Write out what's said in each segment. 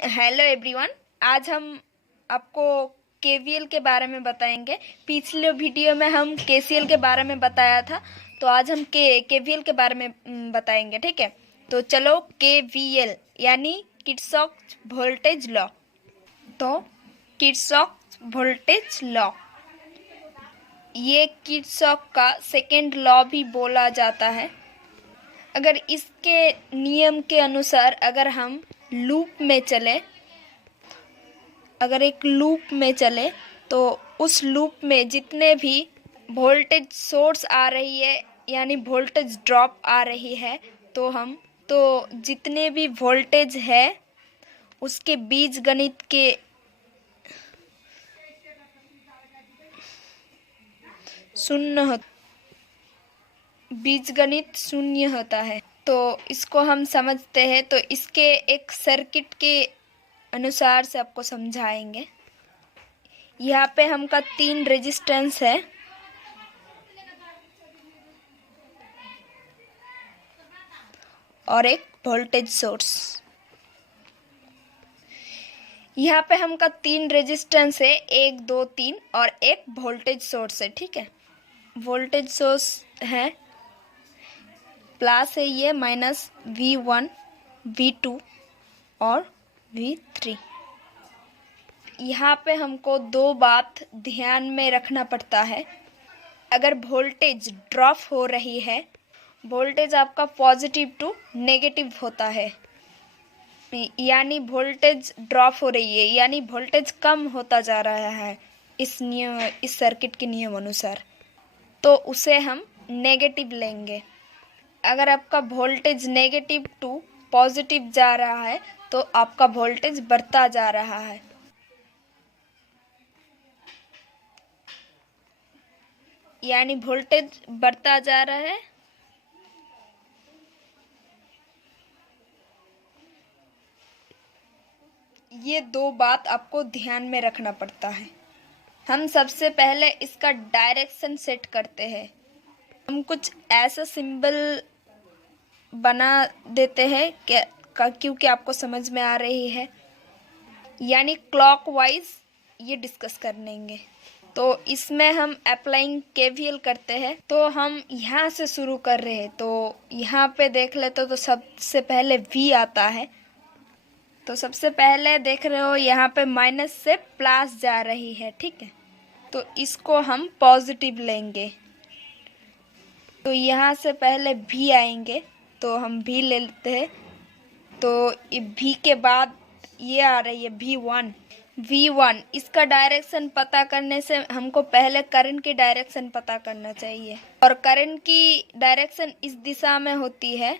Hello everyone. आज हम आपको केवीएल के बारे में बताएंगे। पिछले वीडियो में हम केसीएल के बारे में बताया था, तो आज हम केवीएल के बारे में बताएंगे। ठीक है, तो चलो केवीएल यानी किरचॉफ वोल्टेज लॉ। तो किरचॉफ वोल्टेज लॉ, ये किरचॉफ का सेकेंड लॉ भी बोला जाता है। अगर इसके नियम के अनुसार अगर हम लूप में चले, अगर एक लूप में चले तो उस लूप में जितने भी वोल्टेज सोर्स आ रही है यानी वोल्टेज ड्रॉप आ रही है, तो जितने भी वोल्टेज है उसके बीजगणित के बीजगणित शून्य होता है। तो इसको हम समझते हैं, तो इसके एक सर्किट के अनुसार से आपको समझाएंगे। यहाँ पे हमका 3 रेजिस्टेंस है और एक वोल्टेज सोर्स। यहाँ पे हमका 3 रेजिस्टेंस है, 1 2 3 और एक वोल्टेज सोर्स है। ठीक है, वोल्टेज सोर्स है प्लस है ये माइनस V1 V2 और V3। यहाँ पे हमको 2 बात ध्यान में रखना पड़ता है। अगर वोल्टेज ड्रॉप हो रही है, वोल्टेज आपका पॉजिटिव टू नेगेटिव होता है, यानी वोल्टेज ड्रॉप हो रही है यानी वोल्टेज कम होता जा रहा है इस सर्किट के नियम अनुसार, तो उसे हम नेगेटिव लेंगे। अगर आपका वोल्टेज नेगेटिव टू पॉजिटिव जा रहा है तो आपका वोल्टेज बढ़ता जा रहा है। यानी वोल्टेज बढ़ता जा रहा है। ये 2 बात आपको ध्यान में रखना पड़ता है। हम सबसे पहले इसका डायरेक्शन सेट करते हैं। हम कुछ ऐसा सिंबल बना देते हैं क्योंकि आपको समझ में आ रही है, यानी क्लॉकवाइज ये डिस्कस कर लेंगे। तो इसमें हम अप्लाइंग केवीएल करते हैं। तो हम यहाँ से शुरू कर रहे हैं, तो यहाँ पे देख लेते तो सबसे पहले V आता है। तो सबसे पहले देख रहे हो यहाँ पे माइनस से प्लस जा रही है। ठीक है, तो इसको हम पॉजिटिव लेंगे। तो यहाँ से पहले V आएंगे, तो हम V ले लेते हैं। तो V के बाद ये आ रही है V1। इसका डायरेक्शन पता करने से हमको पहले करंट की डायरेक्शन पता करना चाहिए, और करंट की डायरेक्शन इस दिशा में होती है,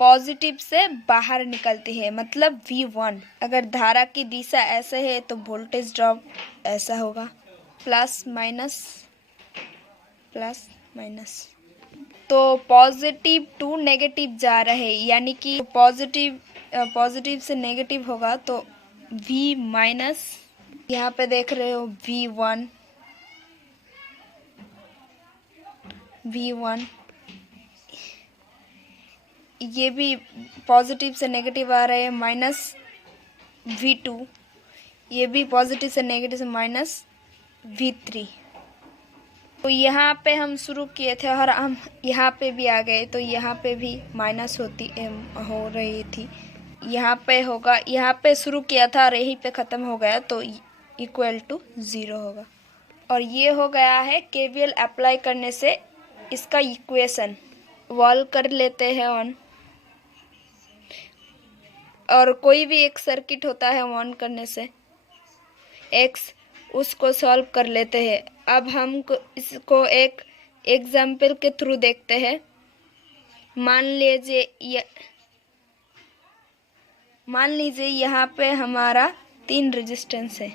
पॉजिटिव से बाहर निकलती है, मतलब V1। अगर धारा की दिशा ऐसे है तो वोल्टेज ड्रॉप ऐसा होगा, प्लस माइनस प्लस माइनस। तो पॉजिटिव टू नेगेटिव जा रहे, यानी कि पॉजिटिव से नेगेटिव होगा तो V माइनस। यहाँ पे देख रहे हो V1 ये भी पॉजिटिव से नेगेटिव आ रहे हैं, माइनस V2 ये भी पॉजिटिव से नेगेटिव से माइनस V3। तो यहाँ पे हम शुरू किए थे और हम यहाँ पे भी आ गए, तो यहाँ पे भी माइनस हो रही थी। यहाँ पे होगा, यहाँ पे शुरू किया था और यहीं पे ख़त्म हो गया, तो इक्वल टू 0 होगा। और ये हो गया है केवीएल अप्लाई करने से इसका इक्वेशन। वॉल्व कर लेते हैं ऑन, और कोई भी एक सर्किट होता है ऑन करने से एक्स, उसको सॉल्व कर लेते हैं। अब हम इसको एक एग्जाम्पल के थ्रू देखते हैं। मान लीजिए यहाँ पे हमारा 3 रेजिस्टेंस है।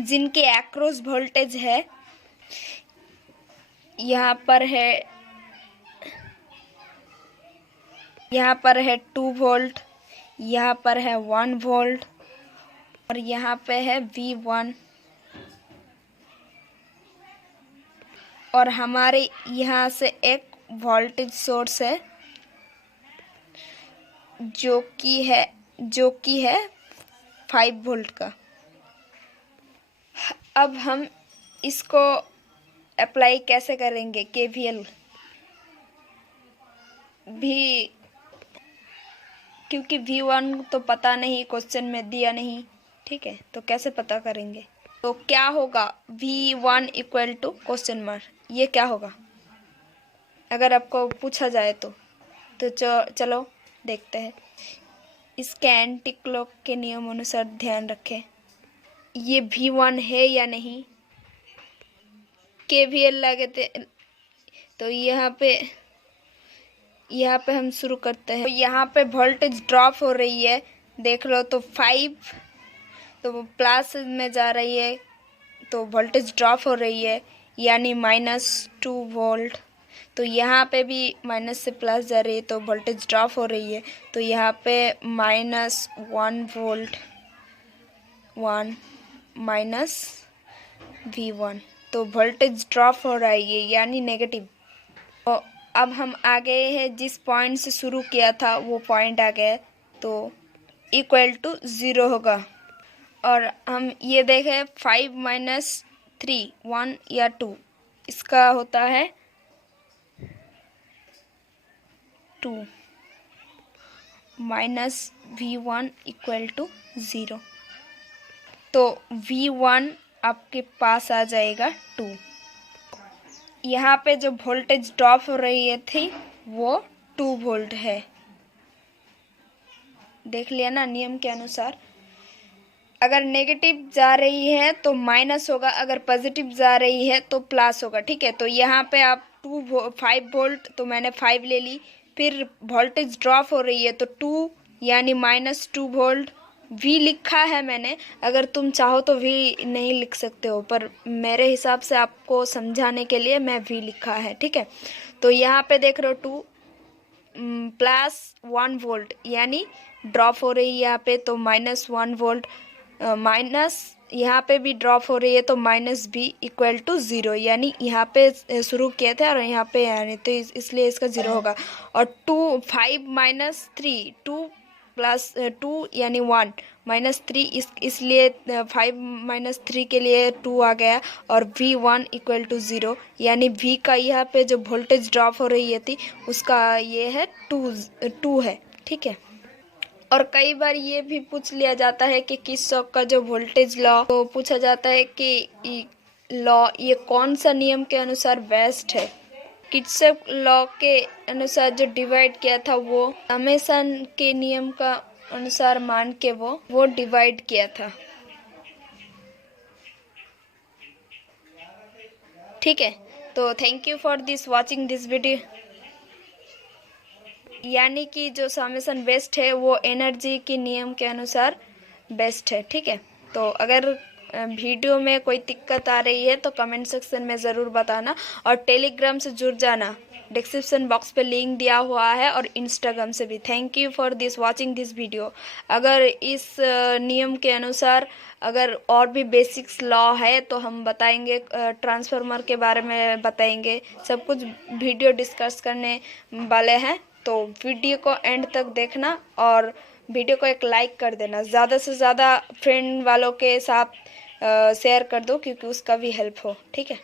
जिनके एक्रॉस वोल्टेज है, यहाँ पर है 2 वोल्ट, यहाँ पर है 1 वोल्ट और यहाँ पे है V1। और हमारे यहाँ से एक वोल्टेज सोर्स है जो कि है 5 वोल्ट का। अब हम इसको अप्लाई कैसे करेंगे केवीएल भी, क्योंकि V1 तो पता नहीं, क्वेश्चन में दिया नहीं, ठीक है, तो कैसे पता करेंगे? तो क्या होगा V1 equal to question mark, ये क्या होगा अगर आपको पूछा जाए तो चलो देखते हैं। इसके एंटी क्लॉक के नियम अनुसार ध्यान रखें, ये V1 है या नहीं। KVL लगे थे तो यहाँ पे हम शुरू करते हैं। तो यहाँ पे वोल्टेज ड्रॉप हो रही है, देख लो, तो 5 तो प्लस में जा रही है, तो वोल्टेज ड्रॉप हो रही है, यानी -2 वोल्ट। तो यहाँ पे भी माइनस से प्लस जा रही है, तो वोल्टेज ड्रॉप हो रही है, तो यहाँ पे -1 वोल्ट, 1 माइनस V1, तो वोल्टेज ड्रॉप हो रहा है ये, यानी नेगेटिव। तो अब हम आ गए हैं जिस पॉइंट से शुरू किया था वो पॉइंट आ गया, तो इक्वल टू 0 होगा। और हम ये देखें 5 माइनस 3 1 या 2, इसका होता है 2 माइनस V1 इक्वल टू 0, तो V1 आपके पास आ जाएगा 2। यहाँ पे जो वोल्टेज ड्रॉप हो रही है थी वो 2 वोल्ट है, देख लिया ना नियम के अनुसार। अगर नेगेटिव जा रही है तो माइनस होगा, अगर पॉजिटिव जा रही है तो प्लस होगा, ठीक है। तो यहाँ पे आप 5 वोल्ट, तो मैंने 5 ले ली, फिर वोल्टेज ड्रॉप हो रही है तो 2 यानी -2 वोल्ट। V लिखा है मैंने, अगर तुम चाहो तो V नहीं लिख सकते हो, पर मेरे हिसाब से आपको समझाने के लिए मैं V लिखा है, ठीक है। तो यहाँ पे देख रहे हो 2 +1 वोल्ट, यानी ड्रॉप हो रही है यहाँ पे, तो -1 वोल्ट, माइनस यहाँ पे भी ड्रॉप हो रही है, तो -B इक्वल टू 0, यानी यहाँ पे शुरू किए थे और यहाँ पे यानी, तो इसलिए इसका 0 होगा। और 5 माइनस 3 2 प्लस 2 यानी 1 -3, इसलिए 5 माइनस 3 के लिए 2 आ गया, और V1 इक्वल टू 0, यानी V का यहाँ पे जो वोल्टेज ड्रॉप हो रही थी उसका ये है 2 है, ठीक है। और कई बार ये भी पूछ लिया जाता है कि किरचॉफ का जो वोल्टेज लॉ, तो पूछा जाता है कि लॉ ये कौन सा नियम के अनुसार बेस्ट है। किरचॉफ लॉ के अनुसार जो डिवाइड किया था वो समेशन के नियम का अनुसार मान के वो डिवाइड किया था, ठीक है। तो thank you for this watching this video, यानी कि जो समेशन बेस्ट है वो एनर्जी के नियम के अनुसार बेस्ट है, ठीक है। तो अगर वीडियो में कोई दिक्कत आ रही है तो कमेंट सेक्शन में ज़रूर बताना, और टेलीग्राम से जुड़ जाना, डिस्क्रिप्शन बॉक्स पे लिंक दिया हुआ है, और इंस्टाग्राम से भी। Thank you for this watching this video. अगर इस नियम के अनुसार अगर और भी बेसिक्स लॉ है तो हम बताएंगे, ट्रांसफार्मर के बारे में बताएंगे, सब कुछ वीडियो डिस्कस करने वाले हैं। तो वीडियो को एंड तक देखना, और वीडियो को एक लाइक कर देना, ज़्यादा से ज़्यादा फ्रेंड वालों के साथ शेयर कर दो, क्योंकि उसका भी हेल्प हो, ठीक है।